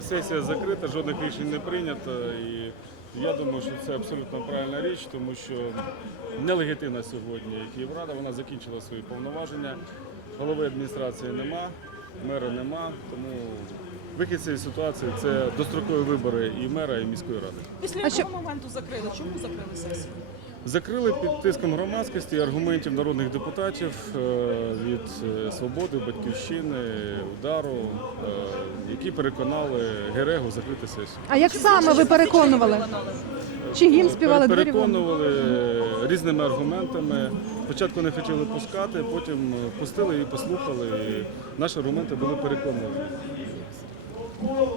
сесія закрита, жодних рішень не прийнято. І я думаю, що це абсолютно правильна річ, тому що нелегітимна сьогодні Київрада, вона закінчила свої повноваження. Голови адміністрації нема, мера нема. Тому вихід цієї ситуації це дострокові вибори і мера, і міської ради. Після А що- моменту закрили? Чому закрили сесію? Закрили під тиском громадськості аргументів народних депутатів е, від е, свободи, батьківщини, удару, е, які переконали Герегу закрити сесію. А як саме ви переконували? Чи гімн співали двері? переконували різними аргументами. Спочатку не хотіли пускати, потім пустили і послухали. І наші аргументи були переконливі. Україні!